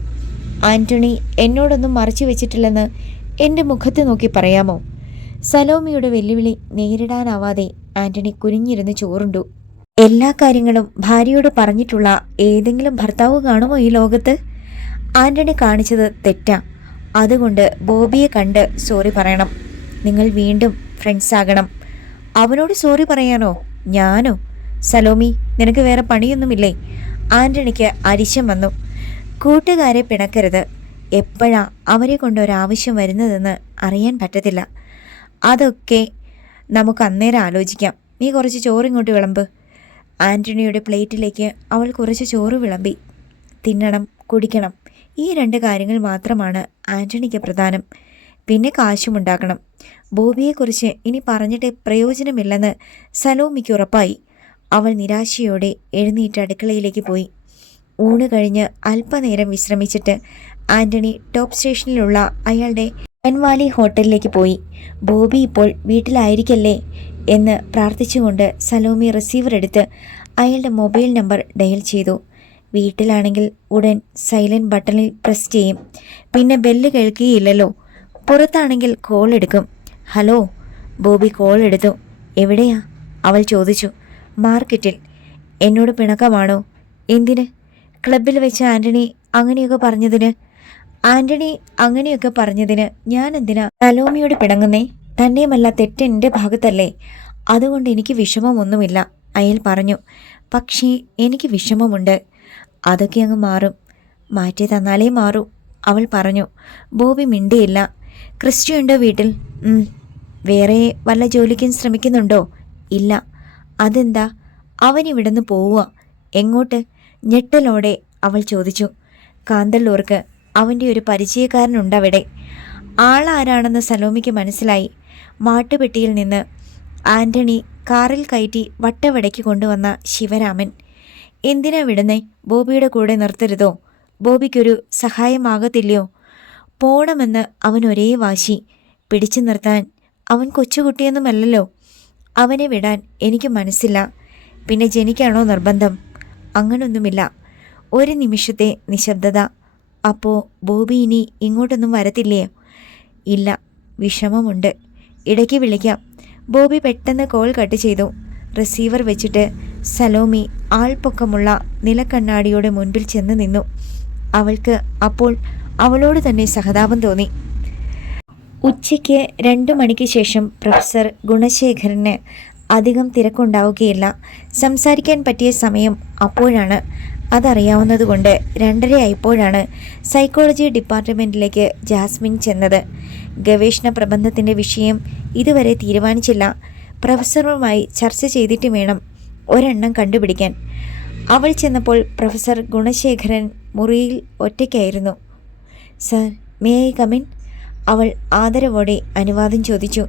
ആൻ്റണി എന്നോടൊന്നും മറച്ചു വെച്ചിട്ടില്ലെന്ന് എൻ്റെ മുഖത്ത് നോക്കി പറയാമോ? സലോമിയുടെ വെല്ലുവിളി നേരിടാനാവാതെ ആൻ്റണി കുനിഞ്ഞിരുന്ന് ചോറുണ്ടു. എല്ലാ കാര്യങ്ങളും ഭാര്യയോട് പറഞ്ഞിട്ടുള്ള ഏതെങ്കിലും ഭർത്താവ് കാണുമോ ഈ ലോകത്ത്? ആൻ്റണി കാണിച്ചത് തെറ്റാ. അതുകൊണ്ട് ബോബിയെ കണ്ട് സോറി പറയണം. നിങ്ങൾ വീണ്ടും ഫ്രണ്ട്സ് ആകണം. അവനോട് സോറി പറയാനോ? ഞാനോ? സലോമി, നിനക്ക് വേറെ പണിയൊന്നുമില്ലേ? ആൻ്റണിക്ക് അരിശം വന്നു. കൂട്ടുകാരെ പിണക്കരുത്. എപ്പോഴാ അവരെ കൊണ്ടൊരാവശ്യം വരുന്നതെന്ന് അറിയാൻ പറ്റത്തില്ല. അതൊക്കെ നമുക്ക് അന്നേരം ആലോചിക്കാം. നീ കുറച്ച് ചോറിങ്ങോട്ട് വിളമ്പ്. ആൻ്റണിയുടെ പ്ലേറ്റിലേക്ക് അവൾ കുറച്ച് ചോറ് വിളമ്പി. തിന്നണം, കുടിക്കണം, ഈ 2 കാര്യങ്ങൾ മാത്രമാണ് ആൻ്റണിക്ക് പ്രധാനം. പിന്നെ കാശുമുണ്ടാക്കണം. ബോബിയെക്കുറിച്ച് ഇനി പറഞ്ഞിട്ട് പ്രയോജനമില്ലെന്ന് സലോമിക്ക് ഉറപ്പായി. അവൾ നിരാശയോടെ എഴുന്നേറ്റ് അടുക്കളയിലേക്ക് പോയി. ഊണ് കഴിഞ്ഞ് അല്പനേരം വിശ്രമിച്ചിട്ട് ആൻ്റണി ടോപ്പ് സ്റ്റേഷനിലുള്ള അയാളുടെ പെൻവാലി ഹോട്ടലിലേക്ക് പോയി. ബോബി ഇപ്പോൾ വീട്ടിലായിരിക്കല്ലേ എന്ന് പ്രാർത്ഥിച്ചുകൊണ്ട് സലോമി റിസീവർ എടുത്ത് അയാളുടെ മൊബൈൽ നമ്പർ ഡയൽ ചെയ്തു. വീട്ടിലാണെങ്കിൽ ഉടൻ സൈലൻറ്റ് ബട്ടണിൽ പ്രസ് ചെയ്യും. പിന്നെ ബെല്ല് കേൾക്കുകയില്ലല്ലോ. പുറത്താണെങ്കിൽ കോൾ എടുക്കും. ഹലോ. ബോബി കോൾ എടുത്തു. എവിടെയാ? അവൾ ചോദിച്ചു. മാർക്കറ്റിൽ. എന്നോട് പിണക്കമാണോ? എന്തിന്? ക്ലബിൽ വെച്ച് ആൻ്റണി അങ്ങനെയൊക്കെ പറഞ്ഞതിന്. ആൻ്റണി അങ്ങനെയൊക്കെ പറഞ്ഞതിന് ഞാൻ എന്തിനാ സലോമിയോട് പിണങ്ങുന്നേ? തന്നെയുമല്ല, തെറ്റ് എൻ്റെ ഭാഗത്തല്ലേ. അതുകൊണ്ട് എനിക്ക് വിഷമമൊന്നുമില്ല, അയാൾ പറഞ്ഞു. പക്ഷേ എനിക്ക് വിഷമമുണ്ട്. അതൊക്കെ അങ്ങ് മാറും. മാറ്റി തന്നാലേ മാറൂ, അവൾ പറഞ്ഞു. ബോബി മിണ്ടിയില്ല. ക്രിസ്റ്റിയുണ്ടോ വീട്ടിൽ? വേറെ വല്ല ജോലിക്കും ശ്രമിക്കുന്നുണ്ടോ? ഇല്ല. അതെന്താ? അവനിവിടുന്ന് പോവുക. എങ്ങോട്ട്? ഞെട്ടലോടെ അവൾ ചോദിച്ചു. കാന്തല്ലൂർക്ക്. അവൻ്റെ ഒരു പരിചയക്കാരനുണ്ടവിടെ. ആളാരാണെന്ന് സലോമിക്ക് മനസ്സിലായി. മാട്ടുപെട്ടിയിൽ നിന്ന് ആൻ്റണി കാറിൽ കയറ്റി വട്ടവടയ്ക്ക് കൊണ്ടുവന്ന ശിവരാമൻ. എന്തിനാ വിടുന്നേ? ബോബിയുടെ കൂടെ നിർത്തരുതോ? ബോബിക്കൊരു സഹായമാകത്തില്ലയോ? പോണമെന്ന് അവൻ ഒരേ വാശി. പിടിച്ചു നിർത്താൻ അവൻ കൊച്ചുകുട്ടിയൊന്നുമല്ലല്ലോ. അവനെ വിടാൻ എനിക്ക് മനസ്സില്ല. പിന്നെ ജനിക്കാണോ നിർബന്ധം? അങ്ങനൊന്നുമില്ല. ഒരു നിമിഷത്തെ നിശബ്ദത. അപ്പോൾ ബോബി ഇനി ഇങ്ങോട്ടൊന്നും വരത്തില്ലേ? ഇല്ല, വിഷമമുണ്ട്. ഇടയ്ക്ക് വിളിക്കാം. ബോബി പെട്ടെന്ന് കോൾ കട്ട് ചെയ്തു. റിസീവർ വെച്ചിട്ട് സലോമി ആൾപ്പൊക്കമുള്ള നിലക്കണ്ണാടിയുടെ മുൻപിൽ ചെന്ന് നിന്നു. അവൾക്ക് അപ്പോൾ അവളോട് തന്നെ സഹതാപം തോന്നി. ഉച്ചയ്ക്ക് 2 മണിക്ക് ശേഷം പ്രൊഫസർ ഗുണശേഖരന് അധികം തിരക്കുണ്ടാവുകയില്ല. സംസാരിക്കാൻ പറ്റിയ സമയം അപ്പോഴാണ്. അതറിയാവുന്നതുകൊണ്ട് 2:30 ആയപ്പോഴാണ് സൈക്കോളജി ഡിപ്പാർട്ട്മെൻറ്റിലേക്ക് ജാസ്മിൻ ചെന്നത്. ഗവേഷണ പ്രബന്ധത്തിൻ്റെ വിഷയം ഇതുവരെ തീരുമാനിച്ചില്ല. പ്രൊഫസറുമായി ചർച്ച ചെയ്തിട്ട് വേണം ഒരെണ്ണം കണ്ടുപിടിക്കാൻ. അവൾ ചെന്നപ്പോൾ പ്രൊഫസർ ഗുണശേഖരൻ മുറിയിൽ ഒറ്റയ്ക്കായിരുന്നു. Sir, may I come in? അവൾ ആദരവോടെ അനുവാദം ചോദിച്ചു.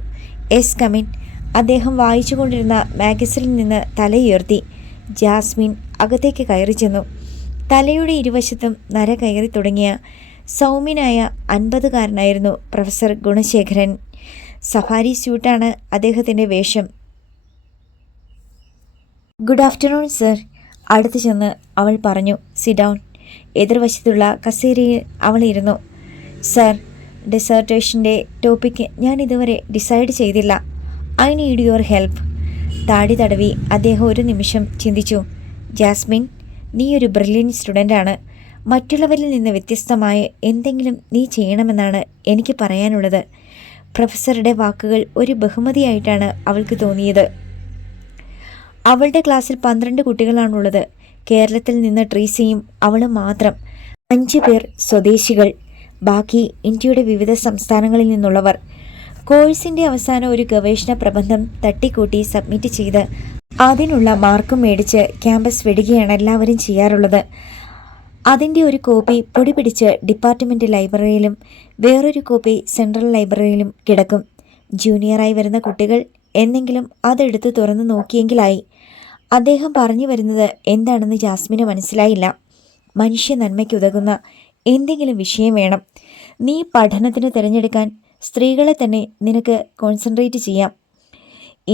Yes, come in. അദ്ദേഹം വായിച്ചുകൊണ്ടിരുന്ന മാഗസിനിൽ നിന്ന് തലയുയർത്തി. ജാസ്മിൻ അകത്തേക്ക് കയറി ചെന്നു. തലയുടെ ഇരുവശത്തും നര കയറി തുടങ്ങിയ സൗമ്യനായ 50കാരനായിരുന്നു പ്രൊഫസർ ഗുണശേഖരൻ. സഫാരി സ്യൂട്ടാണ് അദ്ദേഹത്തിൻ്റെ വേഷം. ഗുഡ് ആഫ്റ്റർനൂൺ സർ, അടുത്ത് ചെന്ന് അവൾ പറഞ്ഞു. Sit down. എതിർവശത്തുള്ള കസേരയിൽ അവൾ ഇരുന്നു. സർ, ഡിസർട്ടേഷൻ്റെ ടോപ്പിക്ക് ഞാൻ ഇതുവരെ ഡിസൈഡ് ചെയ്തില്ല. I need your help. താടി തടവി അദ്ദേഹം ഒരു നിമിഷം ചിന്തിച്ചു. ജാസ്മിൻ, നീ ഒരു ബ്രില്യൻ്റ് സ്റ്റുഡൻ്റാണ്. മറ്റുള്ളവരിൽ നിന്ന് വ്യത്യസ്തമായ എന്തെങ്കിലും നീ ചെയ്യണമെന്നാണ് എനിക്ക് പറയാനുള്ളത്. പ്രൊഫസറുടെ വാക്കുകൾ ഒരു ബഹുമതിയായിട്ടാണ് അവൾക്ക് തോന്നിയത്. അവളുടെ ക്ലാസ്സിൽ 12 കുട്ടികളാണുള്ളത്. കേരളത്തിൽ നിന്ന് ട്രീസയും അവളും മാത്രം. 5 പേർ സ്വദേശികൾ, ബാക്കി ഇന്ത്യയുടെ വിവിധ സംസ്ഥാനങ്ങളിൽ നിന്നുള്ളവർ. കോഴ്സിൻ്റെ അവസാനം ഒരു ഗവേഷണ പ്രബന്ധം തട്ടിക്കൂട്ടി സബ്മിറ്റ് ചെയ്ത് അതിനുള്ള മാർക്കും മേടിച്ച് ക്യാമ്പസ് വിടുകയാണ് എല്ലാവരും ചെയ്യാറുള്ളത്. അതിൻ്റെ ഒരു കോപ്പി പൊടി പിടിച്ച് ഡിപ്പാർട്ട്മെൻറ്റ് ലൈബ്രറിയിലും വേറൊരു കോപ്പി സെൻട്രൽ ലൈബ്രറിയിലും കിടക്കും. ജൂനിയറായി വരുന്ന കുട്ടികൾ എന്തെങ്കിലും അതെടുത്ത് തുറന്ന് നോക്കിയെങ്കിലായി. അദ്ദേഹം പറഞ്ഞു വരുന്നത് എന്താണെന്ന് ജാസ്മിന് മനസ്സിലായില്ല. മനുഷ്യ നന്മയ്ക്കുതകുന്ന എന്തെങ്കിലും വിഷയം വേണം. നീ പഠനത്തിന് തിരഞ്ഞെടുക്കാൻ സ്ത്രീകളെ തന്നെ നിനക്ക് കോൺസെൻട്രേറ്റ് ചെയ്യാം.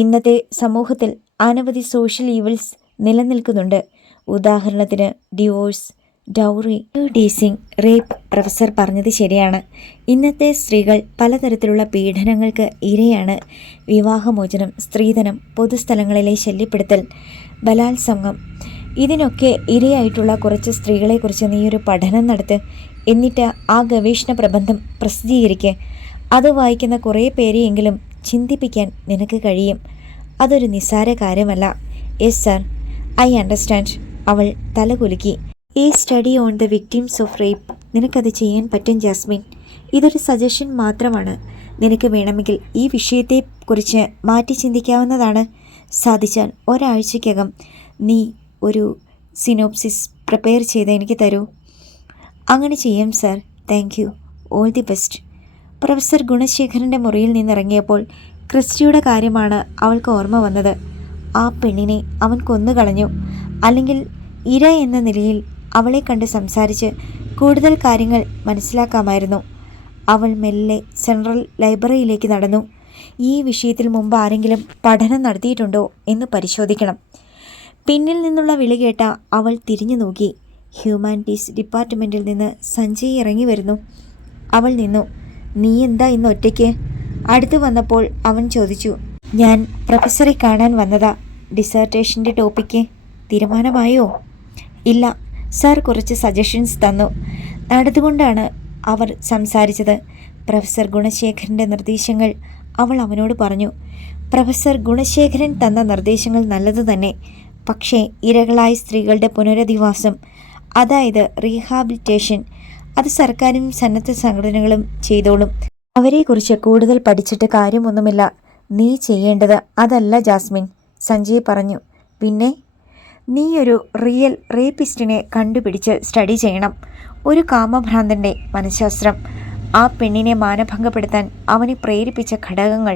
ഇന്നത്തെ സമൂഹത്തിൽ അനവധി സോഷ്യൽ ഈവിൾസ് നിലനിൽക്കുന്നുണ്ട്. ഉദാഹരണത്തിന് ഡിവോഴ്സ്, ഡൗറി, ഡേസിംഗ്, റേപ്പ്. പ്രൊഫസർ പറഞ്ഞത് ശരിയാണ്. ഇന്നത്തെ സ്ത്രീകൾ പലതരത്തിലുള്ള പീഡനങ്ങൾക്ക് ഇരയാണ്. വിവാഹമോചനം, സ്ത്രീധനം, പൊതുസ്ഥലങ്ങളിലെ ശല്യപ്പെടുത്തൽ, ബലാത്സംഗം, ഇതിനൊക്കെ ഇരയായിട്ടുള്ള കുറച്ച് സ്ത്രീകളെക്കുറിച്ച് നീയൊരു പഠനം നടത്ത്. എന്നിട്ട് ആ ഗവേഷണ പ്രബന്ധം പ്രസിദ്ധീകരിക്കുക. അത് വായിക്കുന്ന കുറേ പേരെയെങ്കിലും ചിന്തിപ്പിക്കാൻ നിനക്ക് കഴിയും. അതൊരു നിസ്സാര കാര്യമല്ല. Yes sir, I understand. അവൾ തലകുലുക്കി. ഈ study on the victims of rape, നിനക്കത് ചെയ്യാൻ പറ്റും ജാസ്മിൻ. ഇതൊരു സജഷൻ മാത്രമാണ്. നിനക്ക് വേണമെങ്കിൽ ഈ വിഷയത്തെക്കുറിച്ച് മാറ്റി ചിന്തിക്കാവുന്നതാണ്. സാധിച്ചാൽ ഒരാഴ്ചയ്ക്കകം നീ ഒരു സിനോപ്സിസ് പ്രിപ്പയർ ചെയ്ത് എനിക്ക് തരൂ. അങ്ങനെ ചെയ്യാം sir. Thank you. All the best. Professor ഗുണശേഖരൻ്റെ മുറിയിൽ നിന്നിറങ്ങിയപ്പോൾ ക്രിസ്റ്റിയുടെ കാര്യമാണ് അവൾക്ക് ഓർമ്മ വന്നത്. ആ പെണ്ണിനെ അവൻ കൊന്നുകളഞ്ഞു. അല്ലെങ്കിൽ ഇര എന്ന നിലയിൽ അവളെ കണ്ട് സംസാരിച്ച് കൂടുതൽ കാര്യങ്ങൾ മനസ്സിലാക്കാമായിരുന്നു. അവൾ മെല്ലെ സെൻട്രൽ ലൈബ്രറിയിലേക്ക് നടന്നു. ഈ വിഷയത്തിൽ മുമ്പ് ആരെങ്കിലും പഠനം നടത്തിയിട്ടുണ്ടോ എന്ന് പരിശോധിക്കണം. പിന്നിൽ നിന്നുള്ള വിളി കേട്ട അവൾ തിരിഞ്ഞു നോക്കി. ഹ്യൂമാനിറ്റീസ് ഡിപ്പാർട്ട്മെൻറ്റിൽ നിന്ന് സഞ്ജയ് ഇറങ്ങി വരുന്നു. അവൾ നിന്നു. നീ എന്താ ഇന്ന് ഒറ്റയ്ക്ക്? അടുത്തു വന്നപ്പോൾ അവൻ ചോദിച്ചു. ഞാൻ പ്രൊഫസറെ കാണാൻ വന്നതാ. ഡിസർട്ടേഷൻ്റെ ടോപ്പിക്ക് തീരുമാനമായോ? ഇല്ല സാർ, കുറച്ച് സജഷൻസ് തന്നു. നടന്നുകൊണ്ടാണ് അവർ സംസാരിച്ചത്. പ്രൊഫസർ ഗുണശേഖരൻ്റെ നിർദ്ദേശങ്ങൾ അവൾ അവനോട് പറഞ്ഞു. പ്രൊഫസർ ഗുണശേഖരൻ തന്ന നിർദ്ദേശങ്ങൾ നല്ലത് തന്നെ. പക്ഷേ ഇരകളായ സ്ത്രീകളുടെ പുനരധിവാസം, അതായത് റീഹാബിലിറ്റേഷൻ, അത് സർക്കാരും സന്നദ്ധ സംഘടനകളും ചെയ്തോളും. അവരെക്കുറിച്ച് കൂടുതൽ പഠിച്ചിട്ട് കാര്യമൊന്നുമില്ല. നീ ചെയ്യേണ്ടത് അതല്ല ജാസ്മിൻ, സഞ്ജയ് പറഞ്ഞു. പിന്നെ നീ ഒരു റിയൽ റേപ്പിസ്റ്റിനെ കണ്ടുപിടിച്ച് സ്റ്റഡി ചെയ്യണം. ഒരു കാമഭ്രാന്തൻ്റെ മനഃശാസ്ത്രം, ആ പെണ്ണിനെ മാനഭംഗപ്പെടുത്താൻ അവനെ പ്രേരിപ്പിച്ച ഘടകങ്ങൾ.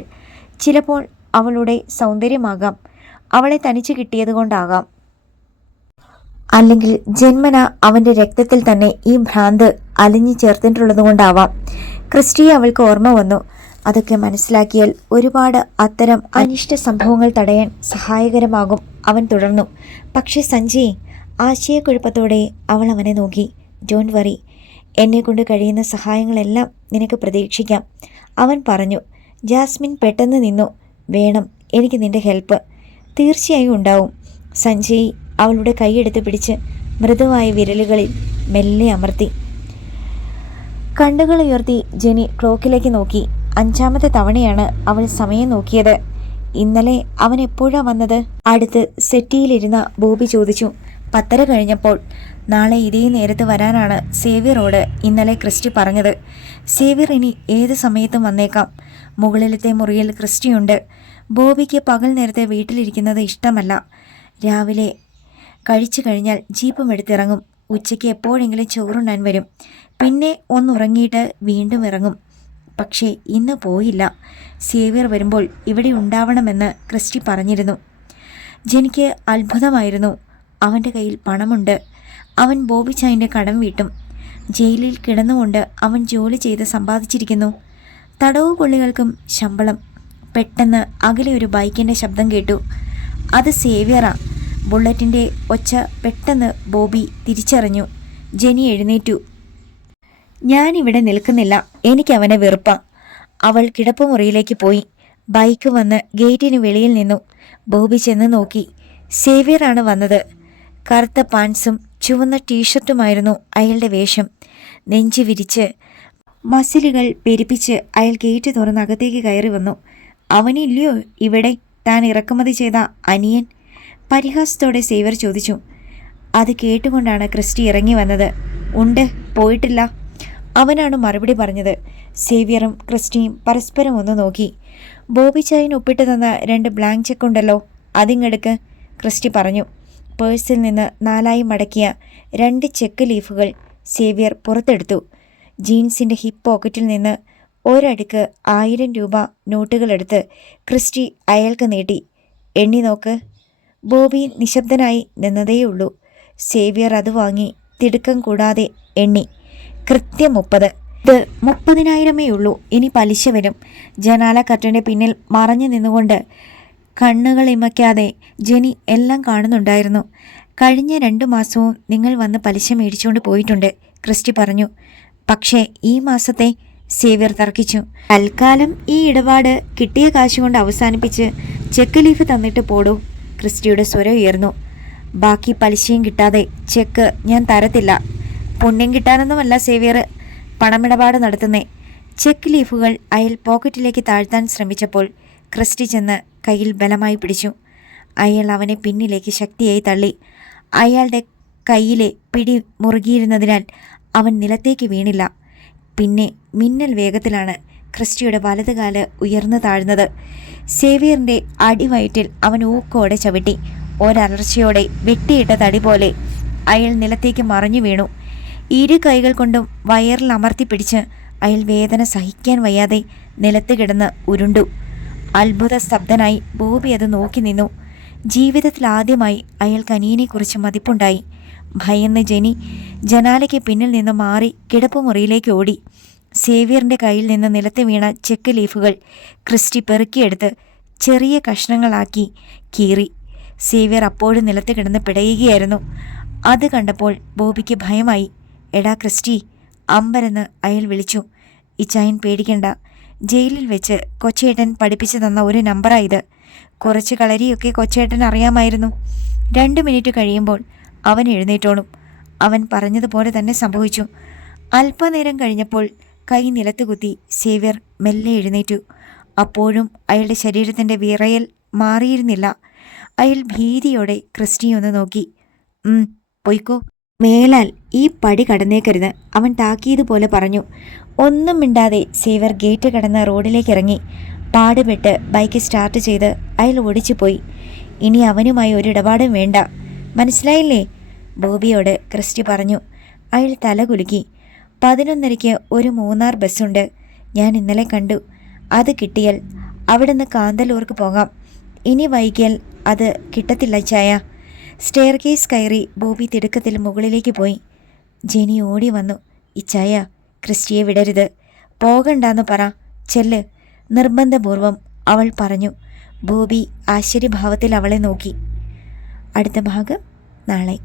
ചിലപ്പോൾ അവളുടെ സൗന്ദര്യമാകാം, അവളെ തനിച്ച് കിട്ടിയതുകൊണ്ടാകാം, അല്ലെങ്കിൽ ജന്മന അവൻ്റെ രക്തത്തിൽ തന്നെ ഈ ഭ്രാന്ത് അലിഞ്ഞു ചേർത്തിട്ടുള്ളതുകൊണ്ടാവാം. ക്രിസ്റ്റിയെ അവൾക്ക് ഓർമ്മ വന്നു. അതൊക്കെ മനസ്സിലാക്കിയാൽ ഒരുപാട് അത്തരം അനിഷ്ട സംഭവങ്ങൾ തടയാൻ സഹായകരമാകും. അവൻ തുടർന്നു. പക്ഷേ സഞ്ജയ്, ആശയക്കുഴപ്പത്തോടെ അവൾ അവനെ നോക്കി. ഡോണ്ട് വറി, എന്നെക്കൊണ്ട് കഴിയുന്ന സഹായങ്ങളെല്ലാം നിനക്ക് പ്രതീക്ഷിക്കാം, അവൻ പറഞ്ഞു. ജാസ്മിൻ പെട്ടെന്ന് നിന്നു. വേണം എനിക്ക് നിന്റെ ഹെൽപ്പ്. തീർച്ചയായും ഉണ്ടാവും. സഞ്ജയ് അവളുടെ കൈയെടുത്ത് പിടിച്ച് മൃദുവായ വിരലുകളിൽ മെല്ലെ അമർത്തി. കണ്ണുകൾ ഉയർത്തി ജെനി ക്ലോക്കിലേക്ക് നോക്കി. 5ാമത്തെ തവണയാണ് അവൾ സമയം നോക്കിയത്. ഇന്നലെ അവൻ എപ്പോഴാണ് വന്നത്? അടുത്ത് സെറ്റിയിലിരുന്ന ബോബി ചോദിച്ചു. 10:30 കഴിഞ്ഞപ്പോൾ. നാളെ ഇതേ നേരത്ത് വരാനാണ് സേവ്യറോട് ഇന്നലെ ക്രിസ്റ്റി പറഞ്ഞത്. സേവ്യർ ഇനി ഏത് സമയത്തും വന്നേക്കാം. മുകളിലത്തെ മുറിയിൽ ക്രിസ്റ്റിയുണ്ട്. ബോബിക്ക് പകൽ നേരത്തെ വീട്ടിലിരിക്കുന്നത് ഇഷ്ടമല്ല. രാവിലെ കഴിച്ചു കഴിഞ്ഞാൽ ജീപ്പും എടുത്തിറങ്ങും. ഉച്ചയ്ക്ക് എപ്പോഴെങ്കിലും ചോറുണ്ണാൻ വരും. പിന്നെ ഒന്നുറങ്ങിയിട്ട് വീണ്ടും ഇറങ്ങും. പക്ഷേ ഇന്ന് പോയില്ല. സേവ്യർ വരുമ്പോൾ ഇവിടെ ഉണ്ടാവണമെന്ന് ക്രിസ്റ്റി പറഞ്ഞിരുന്നു. ജെനിക്ക് അത്ഭുതമായിരുന്നു. അവൻ്റെ കയ്യിൽ പണമുണ്ട്. അവൻ ബോബി ചായൻ്റെ കടം വീട്ടും. ജയിലിൽ കിടന്നുകൊണ്ട് അവൻ ജോലി ചെയ്ത് സമ്പാദിച്ചിരിക്കുന്നു. തടവുപുള്ളികൾക്കും ശമ്പളം. പെട്ടെന്ന് അകലെ ഒരു ബൈക്കിൻ്റെ ശബ്ദം കേട്ടു. അത് സേവ്യറാ. ബുള്ളറ്റിൻ്റെ ഒച്ച പെട്ടെന്ന് ബോബി തിരിച്ചറിഞ്ഞു. ജെനി എഴുന്നേറ്റു. ഞാനിവിടെ നിൽക്കുന്നില്ല, എനിക്കവനെ വെറുപ്പാ. അവൾ കിടപ്പുമുറിയിലേക്ക് പോയി. ബൈക്ക് വന്ന് ഗേറ്റിന് വെളിയിൽ നിന്നു. ബോബി ചെന്ന് നോക്കി. സേവ്യറാണ് വന്നത്. കറുത്ത പാൻസും ചുവന്ന ടീഷർട്ടുമായിരുന്നു അയാളുടെ വേഷം. നെഞ്ചു വിരിച്ച് മസിലുകൾ പെരുപ്പിച്ച് അയാൾ ഗേറ്റ് തുറന്ന് അകത്തേക്ക് കയറി വന്നു. അവനില്ലയോ ഇവിടെ താൻ ഇറക്കുമതി ചെയ്ത അനിയൻ? പരിഹാസത്തോടെ സേവ്യർ ചോദിച്ചു. അത് കേട്ടുകൊണ്ടാണ് ക്രിസ്റ്റി ഇറങ്ങി വന്നത്. ഉണ്ട്, പോയിട്ടില്ല, അവനാണ് മറുപടി പറഞ്ഞത്. സേവ്യറും ക്രിസ്റ്റിയും പരസ്പരം ഒന്ന് നോക്കി. ബോബി ചായൻ ഒപ്പിട്ട് തന്ന 2 ബ്ലാങ്ക് ചെക്ക് ഉണ്ടല്ലോ, അതിങ്ങെടുക്ക്, ക്രിസ്റ്റി പറഞ്ഞു. പേഴ്സിൽ നിന്ന് 4ആയി മടക്കിയ 2 ചെക്ക് ലീഫുകൾ സേവ്യർ പുറത്തെടുത്തു. ജീൻസിൻ്റെ ഹിപ്പ് പോക്കറ്റിൽ നിന്ന് ഒരടുക്ക് 1000 രൂപ നോട്ടുകളെടുത്ത് ക്രിസ്റ്റി അയാൾക്ക് നീട്ടി. എണ്ണി നോക്ക്. ബോബി നിശബ്ദനായി നിന്നതേയുള്ളൂ. സേവ്യർ അത് വാങ്ങി തിടുക്കം കൂടാതെ എണ്ണി. കൃത്യം 30. ഇത് 30,000 ഉള്ളൂ. ഇനി പലിശ വരും. ജനാല കർട്ടൻ്റെ പിന്നിൽ മറഞ്ഞു നിന്നുകൊണ്ട് കണ്ണുകൾ ഇമയ്ക്കാതെ ജെനി എല്ലാം കാണുന്നുണ്ടായിരുന്നു. കഴിഞ്ഞ 2 മാസവും നിങ്ങൾ വന്ന് പലിശ മേടിച്ചുകൊണ്ട് പോയിട്ടുണ്ട്, ക്രിസ്റ്റി പറഞ്ഞു. പക്ഷേ ഈ മാസത്തെ, സേവ്യർ തർക്കിച്ചു. തൽക്കാലം ഈ ഇടപാട് കിട്ടിയ കാശുകൊണ്ട് അവസാനിപ്പിച്ച് ചെക്ക് ലീഫ് തന്നിട്ട് പോടൂ, ക്രിസ്റ്റിയുടെ സ്വരം ഉയർന്നു. ബാക്കി പലിശയും കിട്ടാതെ ചെക്ക് ഞാൻ തരത്തില്ല. പുണ്യം കിട്ടാനൊന്നുമല്ല സേവ്യർ പണമിടപാട് നടത്തുന്നേ. ചെക്ക് ലീഫുകൾ അയാൾ പോക്കറ്റിലേക്ക് താഴ്ത്താൻ ശ്രമിച്ചപ്പോൾ ക്രിസ്റ്റി ചെന്ന് കയ്യിൽ ബലമായി പിടിച്ചു. അയാൾ അവനെ പിന്നിലേക്ക് ശക്തിയായി തള്ളി. അയാളുടെ കയ്യിലെ പിടി മുറുകിയിരുന്നതിനാൽ അവൻ നിലത്തേക്ക് വീണില്ല. പിന്നെ മിന്നൽ വേഗത്തിലാണ് ക്രിസ്റ്റിയുടെ വലതുകാല് ഉയർന്നു താഴ്ന്നത്. സേവ്യറിൻ്റെ അടിവയറ്റിൽ അവൻ ഊക്കോടെ ചവിട്ടി. ഒരലർച്ചയോടെ വെട്ടിയിട്ട തടി പോലെ അയാൾ നിലത്തേക്ക് മറിഞ്ഞു വീണു. 2 കൈകൾ കൊണ്ടും വയറിൽ അമർത്തി പിടിച്ച് അയാൾ വേദന സഹിക്കാൻ വയ്യാതെ നിലത്ത് കിടന്ന് ഉരുണ്ടു. അത്ഭുത സ്തബ്ധനായി ബോബി അത് നോക്കി നിന്നു. ജീവിതത്തിൽ ആദ്യമായി അയാൾക്ക് അനിയനെക്കുറിച്ച് മതിപ്പുണ്ടായി. ഭയന്ന് ജെനി ജനാലയ്ക്ക് പിന്നിൽ നിന്ന് മാറി കിടപ്പുമുറിയിലേക്ക് ഓടി. സേവ്യറിൻ്റെ കയ്യിൽ നിന്ന് നിലത്ത് വീണ ചെക്ക് ലീഫുകൾ ക്രിസ്റ്റി പെറുക്കിയെടുത്ത് ചെറിയ കഷ്ണങ്ങളാക്കി കീറി. സേവ്യർ അപ്പോഴും നിലത്ത് കിടന്ന് പിടയുകയായിരുന്നു. അത് കണ്ടപ്പോൾ ബോബിക്ക് ഭയമായി. എടാ ക്രിസ്റ്റി, അമ്പരെന്ന് അയാൾ വിളിച്ചു. ഇച്ചായൻ പേടിക്കണ്ട. ജയിലിൽ വെച്ച് കൊച്ചേട്ടൻ പഠിപ്പിച്ചു തന്ന ഒരു നമ്പറായത്. കുറച്ച് കളരിയൊക്കെ കൊച്ചേട്ടൻ അറിയാമായിരുന്നു. 2 മിനിറ്റ് കഴിയുമ്പോൾ അവൻ എഴുന്നേറ്റോളും. അവൻ പറഞ്ഞതുപോലെ തന്നെ സംഭവിച്ചു. അല്പനേരം കഴിഞ്ഞപ്പോൾ കൈ നിലത്ത് കുത്തി സേവ്യർ മെല്ലെ എഴുന്നേറ്റു. അപ്പോഴും അയാളുടെ ശരീരത്തിൻ്റെ വിറയൽ മാറിയിരുന്നില്ല. അയാൾ ഭീതിയോടെ ക്രിസ്റ്റിയൊന്ന് നോക്കി. പൊയ്ക്കോ, മേലാൽ ഈ പടി കടന്നേക്കരുത്, അവൻ താക്കിയതുപോലെ പറഞ്ഞു. ഒന്നും മിണ്ടാതെ സേവ്യർ ഗേറ്റ് കടന്ന് റോഡിലേക്ക് ഇറങ്ങി. പാടുപെട്ട് ബൈക്ക് സ്റ്റാർട്ട് ചെയ്ത് അയാൾ ഓടിച്ചു പോയി. ഇനി അവനുമായി ഒരിടപാടും വേണ്ട, മനസ്സിലായില്ലേ, ബോബിയോട് ക്രിസ്റ്റി പറഞ്ഞു. അയാൾ തല കുലുക്കി. 11:30 ഒരു മൂന്നാർ ബസ്സുണ്ട്. ഞാൻ ഇന്നലെ കണ്ടു. അത് കിട്ടിയാൽ അവിടുന്ന് കാന്തല്ലൂർക്ക് പോകാം. ഇനി വൈകിയാൽ അത് കിട്ടത്തില്ല ചായ. സ്റ്റെയർ കേസ് കയറി ബോബി തിടുക്കത്തിൽ മുകളിലേക്ക് പോയി. ജെനി ഓടി വന്നു. ഇച്ചായ, ക്രിസ്റ്റിയെ വിടരുത്, പോകണ്ടെന്ന് പറ, ചെല്ല്, നിർബന്ധപൂർവം അവൾ പറഞ്ഞു. ബോബി ആശ്ചര്യഭാവത്തിൽ അവളെ നോക്കി. അടുത്ത ഭാഗം നാളെ.